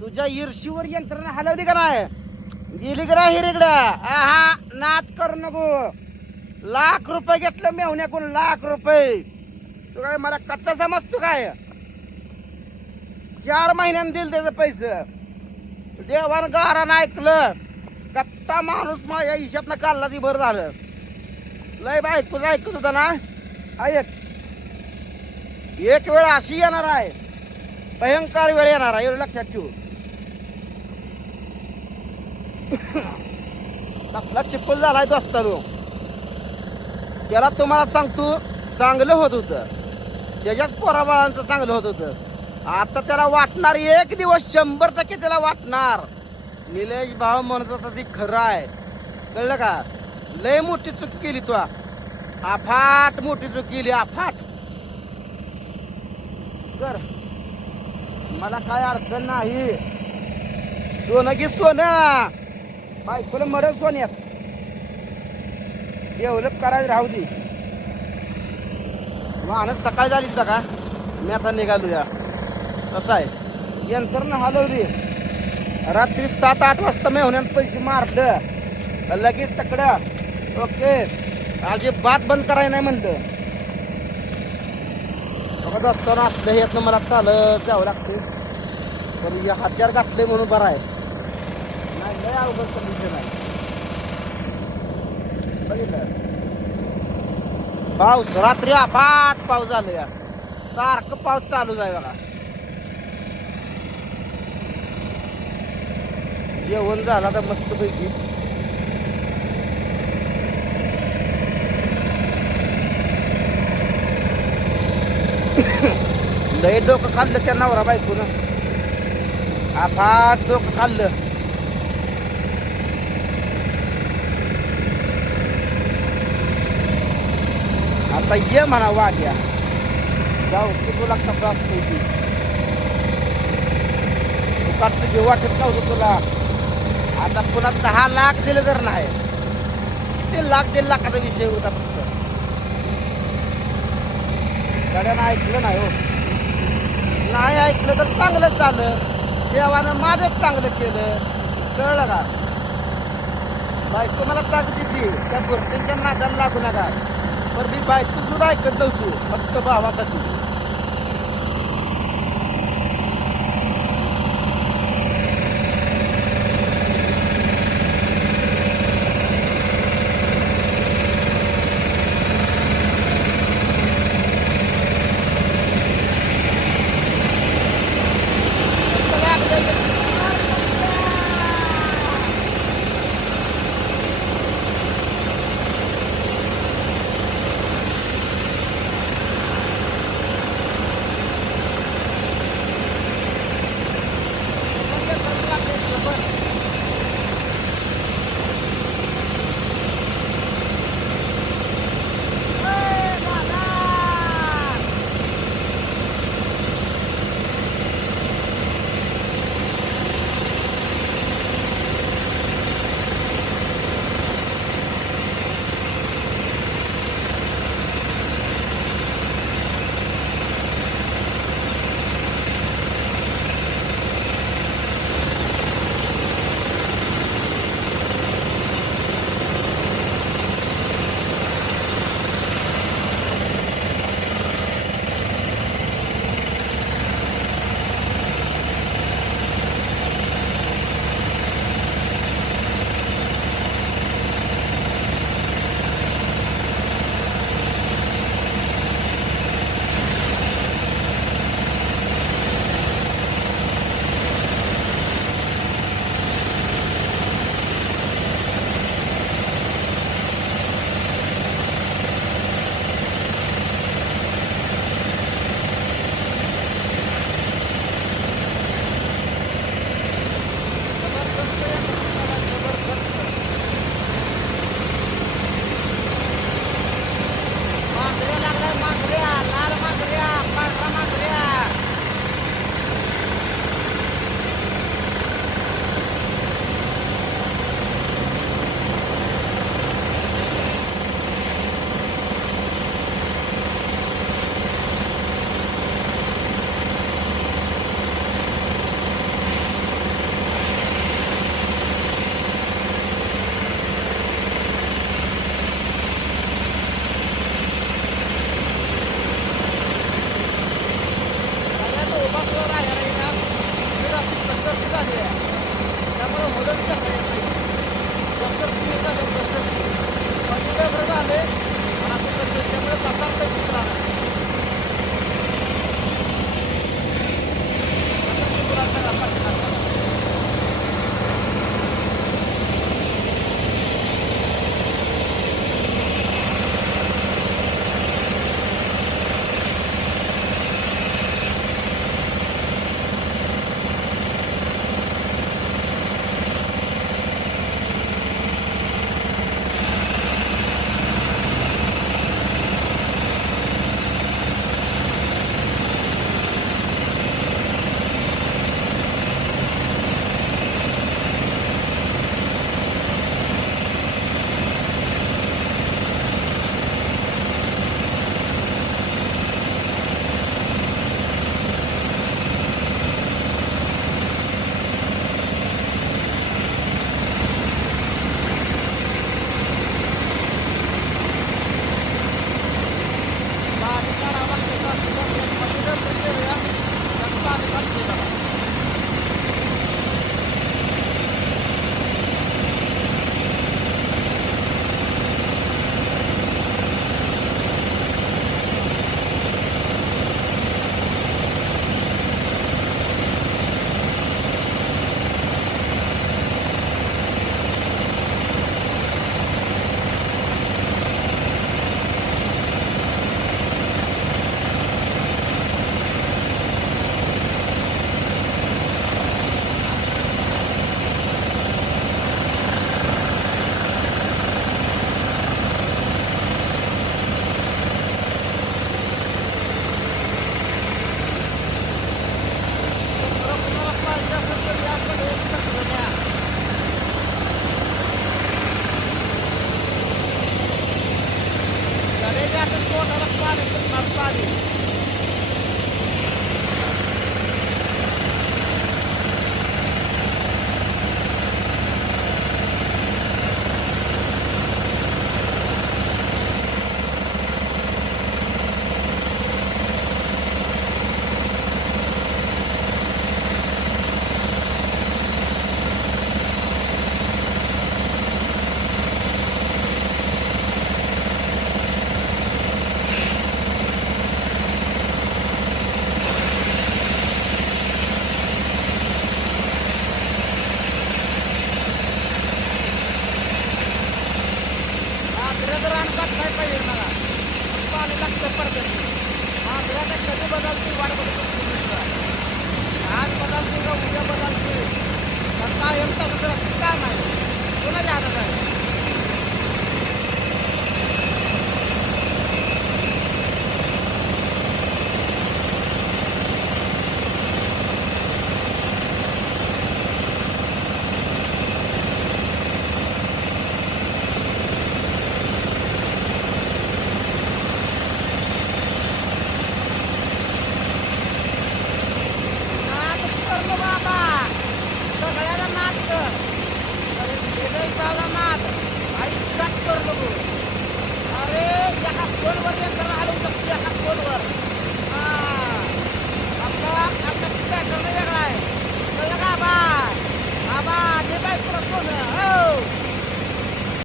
तुझ्या ईर्षीवर यंत्रणा हलवली का नाही? गेली का नाही हिरेकडं? हा नाच करू नको. लाख रुपये घेतलं मेवण्याकडून लाख रुपये. तू काय मला कच्चा समजतो काय? चार महिन्यानं दिल त्याचं पैसे. देवानं गारानं ऐकलं. कट्टा माणूस माझ्या हिशातनं काढला ती बरं झालं. लय बायकोच ऐकत होता ना? ऐक एक वेळ अशी येणार आहे. भयंकर वेळ येणार आहे एवढं लक्षात ठेवू. कसला चिप्पल झालाय दोस्तानो त्याला तुम्हाला सांगतो चांगलं होत होतं. त्याच्याच पोराबाळांचं चांगलं होत होतं. आता त्याला वाटणार एक दिवस शंभर टक्के त्याला वाटणार. निलेश भाव म्हणत होता ती खरं आहे. कळलं का? लय मोठी चूक केली तू. अफाट मोठी चूक केली अफाट कर. मला काय अडचण नाही. सोनं घे सोनं. बायकोला मडल सोन्यात डेव्हलप करायला राहू दे. माणूस सकाळ झाली का मी आता निघालो या. कसं आहे? यंत्रणा हलवली. रात्री सात आठ वाजता मी होण्यात पैसे मारलं. लगेच तकडं. ओके. अजिबात बंद करायला नाही म्हणलं. बघत असताना असलं हे यातनं मला चालत जावं लागते पण हे हत्यार घातले म्हणून बरं आहे. लय अवघड कंडिशन आहे. बघितलं? पाऊस रात्री अफाट पाऊस झाला या सारखं पाऊस चालू जाय बघा. जेवण झाला तर मस्त पैकी लय डोकं खाल्लं त्या नवरा बायकोनं. अफाट डोकं खाल्लं. आता ये म्हणा वाट्या. जाऊ की तुला कसा असतो ती दुकानचं घेऊ वाटत नव्हतं तुला. आता पुन्हा दहा लाख दिले तर नाही. ते लाख दीड लाखाचा विषय होता फक्त. गाड्यानं ऐकलं नाही हो. नाही ऐकलं तर चांगलंच झालं. देवानं माझंच चांगलं केलं. कळलं का? बायको मला ताक दिली. त्या गोष्टींच्या नादाला लागू नका. पण मी बायको सुद्धा ऐकत नव्हतो. फक्त भावासाठी. 大家更多得了啥的，更拿啥的。पाणी लागतं पडतं आंध्रात कधी बदलते वाट बघत आज बदल झाला नाच आणि ट्रॅक्टर बघू. अरे एका फोनवर यंत्रणा हलवू शकतो एका फोनवर आपला आपला ट्रॅक्टर वेगळा आहे. कळलं का आबा आबा जे काय तुला फोन हो.